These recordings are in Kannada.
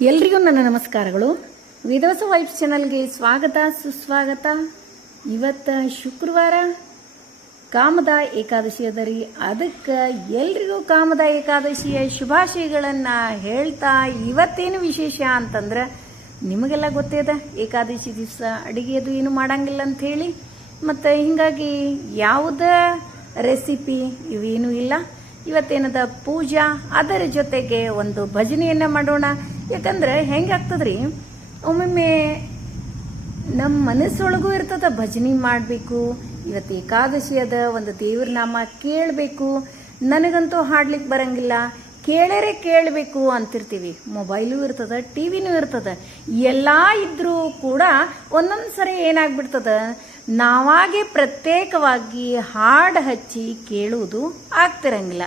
ಎಲ್ರಿಗೂ ನನ್ನ ನಮಸ್ಕಾರಗಳು. ವಿಧವಸ ವೈಬ್ಸ್ ಚಾನಲ್ಗೆ ಸ್ವಾಗತ ಸುಸ್ವಾಗತ. ಇವತ್ತು ಶುಕ್ರವಾರ ಕಾಮದ ಏಕಾದಶಿ ಅದ ರೀ. ಅದಕ್ಕೆ ಎಲ್ರಿಗೂ ಕಾಮದ ಏಕಾದಶಿಯ ಶುಭಾಶಯಗಳನ್ನು ಹೇಳ್ತಾ ಇವತ್ತೇನು ವಿಶೇಷ ಅಂತಂದ್ರೆ ನಿಮಗೆಲ್ಲ ಗೊತ್ತೇ ಅದ, ಏಕಾದಶಿ ದಿವಸ ಅಡುಗೆ ಅದು ಏನು ಮಾಡಂಗಿಲ್ಲ ಅಂತ ಹೇಳಿ. ಮತ್ತು ಹಿಂಗಾಗಿ ಯಾವುದೇ ರೆಸಿಪಿ ಇವೇನೂ ಇಲ್ಲ. ಇವತ್ತೇನದ ಪೂಜಾ, ಅದರ ಜೊತೆಗೆ ಒಂದು ಭಜನೆಯನ್ನು ಮಾಡೋಣ. ಯಾಕಂದ್ರೆ ಹೆಂಗಾಗ್ತದ್ರಿ, ಒಮ್ಮೊಮ್ಮೆ ನಮ್ಮ ಮನಸ್ಸೊಳಗೂ ಇರ್ತದ ಭಜನೆ ಮಾಡಬೇಕು, ಇವತ್ತು ಏಕಾದಶಿ ಅದ, ಒಂದು ದೇವ್ರ ನಾಮ ಕೇಳಬೇಕು. ನನಗಂತೂ ಹಾಡ್ಲಿಕ್ಕೆ ಬರಂಗಿಲ್ಲ, ಕೇಳರೆ ಕೇಳಬೇಕು ಅಂತಿರ್ತೀವಿ. ಮೊಬೈಲು ಇರ್ತದ, ಟಿವಿನೂ ಇರ್ತದ, ಎಲ್ಲ ಇದ್ರೂ ಕೂಡ ಒಂದೊಂದು ಸರಿ ಏನಾಗ್ಬಿಡ್ತದ, ನಾವಾಗೆ ಪ್ರತ್ಯೇಕವಾಗಿ ಹಾಡು ಹಚ್ಚಿ ಕೇಳುವುದು ಆಗ್ತಿರಂಗಿಲ್ಲ.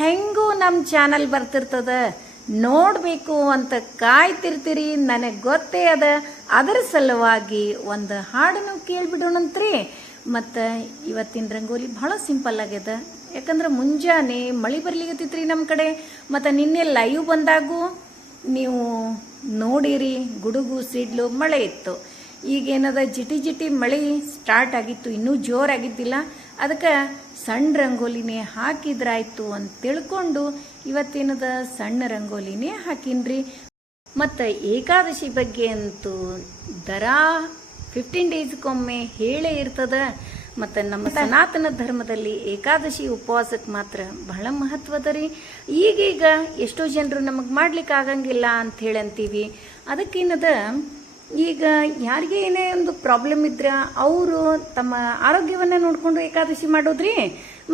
ಹೆಂಗೂ ನಮ್ಮ ಚಾನಲ್ ಬರ್ತಿರ್ತದ, ನೋಡಬೇಕು ಅಂತ ಕಾಯ್ತಿರ್ತೀರಿ, ನನಗೆ ಗೊತ್ತೇ ಅದ. ಅದರ ಸಲುವಾಗಿ ಒಂದು ಹಾಡನ್ನು ಕೇಳಿಬಿಡೋಣಂತ್ರಿ. ಮತ್ತು ಇವತ್ತಿನ ರಂಗೋಲಿ ಬಹಳ ಸಿಂಪಲ್ ಆಗ್ಯದ. ಯಾಕಂದ್ರೆ ಮುಂಜಾನೆ ಮಳೆ ಬರ್ಲಿಕತ್ತಿತ್ರಿ ನಮ್ಮ ಕಡೆ. ಮತ್ತು ನಿನ್ನೆ ಲೈವ್ ಬಂದಾಗೂ ನೀವು ನೋಡಿರಿ, ಗುಡುಗು ಸಿಡ್ಲು ಮಳೆ ಇತ್ತು. ಈಗೇನದ ಜಿಟಿ ಜಿಟಿ ಮಳೆ ಸ್ಟಾರ್ಟ್ ಆಗಿತ್ತು, ಇನ್ನೂ ಜೋರಾಗಿದ್ದಿಲ್ಲ. ಅದಕ್ಕೆ ಸಣ್ಣ ರಂಗೋಲಿನೇ ಹಾಕಿದ್ರಾಯ್ತು ಅಂತ ತಿಳ್ಕೊಂಡು ಇವತ್ತೇನದ ಸಣ್ಣ ರಂಗೋಲಿನೇ ಹಾಕಿನ್ರಿ. ಮತ್ತು ಏಕಾದಶಿ ಬಗ್ಗೆ ಅಂತೂ ದರ 15 ಡೇಸ್ಗೊಮ್ಮೆ ಹೇಳೇ ಇರ್ತದ. ಮತ್ತು ನಮ್ಮ ಸನಾತನ ಧರ್ಮದಲ್ಲಿ ಏಕಾದಶಿ ಉಪವಾಸಕ್ಕೆ ಮಾತ್ರ ಬಹಳ ಮಹತ್ವದ ರೀ. ಈಗೀಗ ಎಷ್ಟೋ ಜನರು ನಮಗೆ ಮಾಡ್ಲಿಕ್ಕೆ ಆಗಂಗಿಲ್ಲ ಅಂತ ಹೇಳಿ ಅಂತೀವಿ. ಅದಕ್ಕೇನದ, ಈಗ ಯಾರಿಗೆ ಏನೇ ಒಂದು ಪ್ರಾಬ್ಲಮ್ ಇದ್ರೆ ಅವರು ತಮ್ಮ ಆರೋಗ್ಯವನ್ನು ನೋಡಿಕೊಂಡು ಏಕಾದಶಿ ಮಾಡೋದ್ರಿ.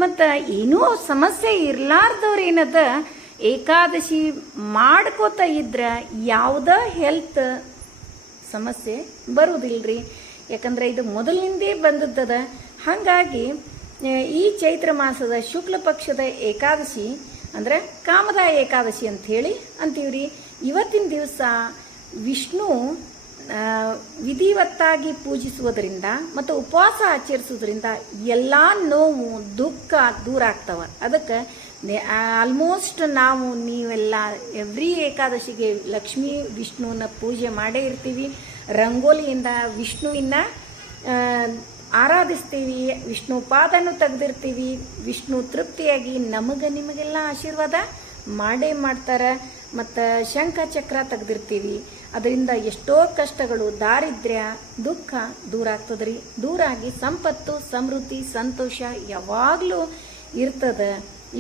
ಮತ್ತು ಏನೂ ಸಮಸ್ಯೆ ಇರಲಾರ್ದವ್ರು ಏನದ ಏಕಾದಶಿ ಮಾಡ್ಕೋತ ಇದ್ರೆ ಯಾವುದೇ ಹೆಲ್ತ್ ಸಮಸ್ಯೆ ಬರುವುದಿಲ್ರಿ. ಯಾಕಂದ್ರೆ ಇದು ಮೊದಲಿನಿಂದೇ ಬಂದದ್ದದ. ಹಾಗಾಗಿ ಈ ಚೈತ್ರ ಮಾಸದ ಶುಕ್ಲ ಪಕ್ಷದ ಏಕಾದಶಿ ಅಂದ್ರೆ ಕಾಮದ ಏಕಾದಶಿ ಅಂತ ಹೇಳಿ ಅಂತೀವ್ರಿ. ಇವತ್ತಿನ ದಿವಸ ವಿಷ್ಣು ವಿಧಿವತ್ತಾಗಿ ಪೂಜಿಸುವುದರಿಂದ ಮತ್ತು ಉಪವಾಸ ಆಚರಿಸುವುದರಿಂದ ಎಲ್ಲ ನೋವು ದುಃಖ ದೂರ ಆಗ್ತವ. ಅದಕ್ಕೆ ಆಲ್ಮೋಸ್ಟ್ ನೀವೆಲ್ಲ ಎವ್ರಿ ಏಕಾದಶಿಗೆ ಲಕ್ಷ್ಮೀ ವಿಷ್ಣುವನ್ನ ಪೂಜೆ ಮಾಡೇ ಇರ್ತೀವಿ. ರಂಗೋಲಿಯಿಂದ ವಿಷ್ಣುವಿನ ಆರಾಧಿಸ್ತೀವಿ, ವಿಷ್ಣು ಪಾದನ್ನು ತೆಗೆದಿರ್ತೀವಿ. ವಿಷ್ಣು ತೃಪ್ತಿಯಾಗಿ ನಿಮಗೆಲ್ಲ ಆಶೀರ್ವಾದ ಮಾಡೇ ಮಾಡ್ತಾರೆ. ಮತ್ತು ಶಂಖ ಚಕ್ರ ತೆಗೆದಿರ್ತೀವಿ. ಅದರಿಂದ ಎಷ್ಟೋ ಕಷ್ಟಗಳು, ದಾರಿದ್ರ್ಯ, ದುಃಖ ದೂರ ಆಗ್ತದ್ರಿ. ದೂರಾಗಿ ಸಂಪತ್ತು, ಸಮೃದ್ಧಿ, ಸಂತೋಷ ಯಾವಾಗಲೂ ಇರ್ತದ.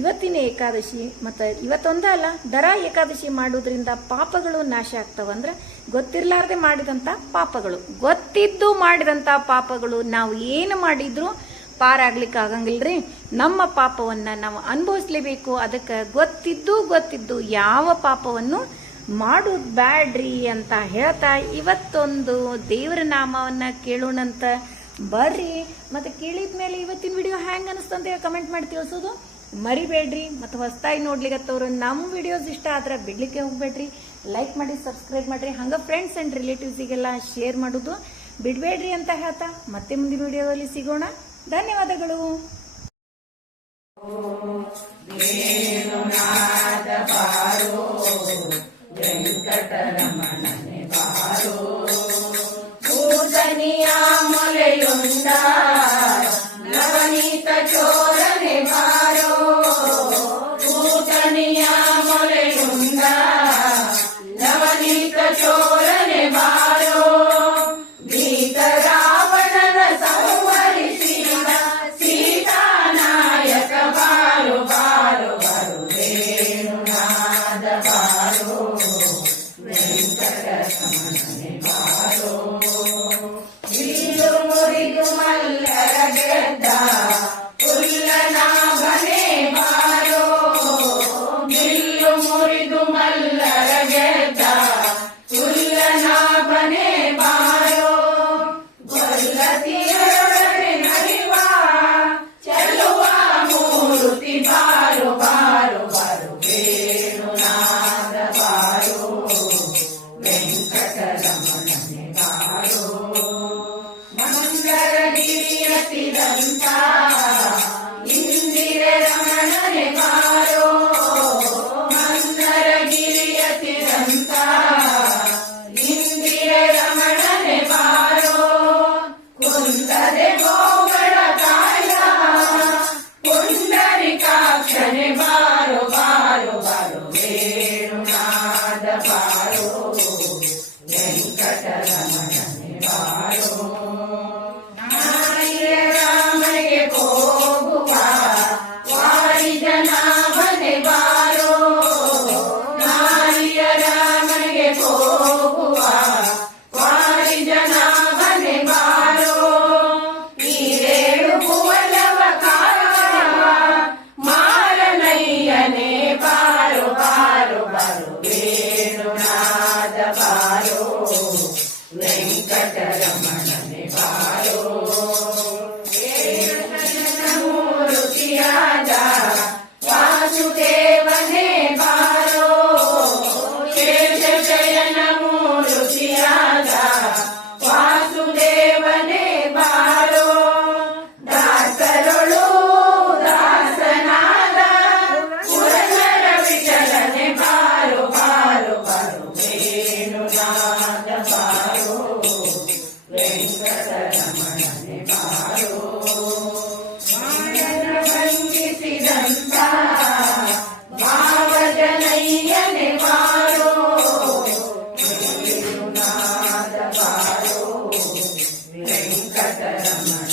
ಇವತ್ತಿನ ಏಕಾದಶಿ ಮತ್ತು ಇವತ್ತೊಂದೇ ಅಲ್ಲ, ದರ ಏಕಾದಶಿ ಮಾಡೋದ್ರಿಂದ ಪಾಪಗಳು ನಾಶ ಆಗ್ತಾವಂದ್ರೆ ಗೊತ್ತಿರ್ಲಾರ್ದೆ ಮಾಡಿದಂಥ ಪಾಪಗಳು, ಗೊತ್ತಿದ್ದು ಮಾಡಿದಂಥ ಪಾಪಗಳು ನಾವು ಏನು ಮಾಡಿದ್ರು ಪಾರಾಗ್ಲಿಕ್ಕೆ ಆಗಂಗಿಲ್ರಿ. ನಮ್ಮ ಪಾಪವನ್ನು ನಾವು ಅನುಭವಿಸ್ಲೇಬೇಕು. ಅದಕ್ಕೆ ಗೊತ್ತಿದ್ದು ಯಾವ ಪಾಪವನ್ನು ಮಾಡೋದು ಬ್ಯಾಡ್ರಿ ಅಂತ ಹೇಳ್ತಾ ಇವತ್ತೊಂದು ದೇವರ ನಾಮವನ್ನು ಕೇಳೋಣಂತ ಬರ್ರಿ. ಮತ್ತು ಕೇಳಿದ್ಮೇಲೆ ಇವತ್ತಿನ ವಿಡಿಯೋ ಹ್ಯಾಂಗ್ ಅನಿಸ್ತಂತ ಕಮೆಂಟ್ ಮಾಡಿ ತಿಳಿಸೋದು ಮರಿಬೇಡ್ರಿ. ಮತ್ತು ಹೊಸದಾಗಿ ನೋಡ್ಲಿಕ್ಕತ್ತವ್ರು ನಮ್ಮ ವಿಡಿಯೋಸ್ ಇಷ್ಟ ಆದ್ರೆ ಬಿಡ್ಲಿಕ್ಕೆ ಹೋಗ್ಬೇಡ್ರಿ. ಲೈಕ್ ಮಾಡಿ, ಸಬ್ಸ್ಕ್ರೈಬ್ ಮಾಡ್ರಿ. ಹಂಗೆ ಫ್ರೆಂಡ್ಸ್ ಆ್ಯಂಡ್ ರಿಲೇಟಿವ್ಸಿಗೆಲ್ಲ ಶೇರ್ ಮಾಡೋದು ಬಿಡಬೇಡ್ರಿ ಅಂತ ಹೇಳ್ತಾ ಮತ್ತೆ ಮುಂದಿನ ವಿಡಿಯೋದಲ್ಲಿ ಸಿಗೋಣ. ಧನ್ಯವಾದಗಳು. ವೆಂಕಟರಮಣನೆ ಬಾರೋ, ಭೂತನಿಯ ಮೊಲೆಯುಂಡ ನವನೀತ ಚೋರನೆ ಬಾರೋ, ಭೂತನಿಯ ಮೊಲೆಯುಂಡ ನವನೀತ ಚೋರನೆ ಬಾರೋ, ಭೀತ ರಾವಣನ ಸಂವರಿಸಿದ ಸೀತಾನಾಯಕ ಬಾರೋ ಬಾರೋ ಬಾರೋ, ವೇಣುನಾದ ಬಾರೋ, ವೆಂಕಟರಮಣನೆ ಬಾರೋ, ಬಿಲ್ಲು ಮುರಿದು ಮಲ್ಲರ ಗೆದ್ದ ಉಲ್ಲನಾಭನೆ ಬಾರೋ, ಬಿಲ್ಲು ಮುರಿದು ಮಲ್ಲರ ಗೆದ್ದ ಉಲ್ಲನಾಭನೆ ಬಾರೋ, ಗೊಲ್ಲತಿಯರೊಡನೆ ನಡೆವ ಚೆಲ್ಲುವ ಮೂರುತಿ ಬಾರೋ ಬಾರೋ ಬಾರೋ, ವೇಣುನಾದ ಬಾರೋ, ವೆಂಕಟರಮಣನೆ ಬಾರೋ, ಮಂಗಲಗಿರಿಯತಿದಂತ ಇಂದಿರೆ ರಮಣನೆ ಬಾರೋ, ಮಂಗಲಗಿರಿಯತಿದಂತ ಹೋಗುವ ವಾರಿ ಜನಾಭನೆ ಬಾರೋ ನೀರೇಳು ಭುವನವ ಕಾಯುವ ಮಾರನಯ್ಯನೇ ಬಾರೋ ಬಾರೋ ಬಾರೋ ವೇಣುನಾದ ಬಾರೋ ವೆಂಕಟರಮಣನೆ ಬಾರೋ ಮೂರುತಿಯಾದ ವಾಸುದೇವನೇ ಬಾರೋ ಶೇಷ ಶಯನ ಮೂರುತಿಯಾದ ವಾಸುದೇವನೇ ಬಾರೋ ದಾಸರೊಳು ದಾಸನಾದ ಪುರಂದರ ವಿಠಲನೆ ಬಾರೋ ಬಾರೋ ಬಾರೋ ವೇಣುನಾದ ಬಾರೋ ವೆಂಕಟರಮಣನೆ ಬಾರೋ ಮಾಯನ ಭಂಗಿಸಿದಂತ ಭಾವಜನಯ್ಯನೆ ಬಾರೋ ವೇಣುನಾದ ಬಾರೋ ವೆಂಕಟರಮಣ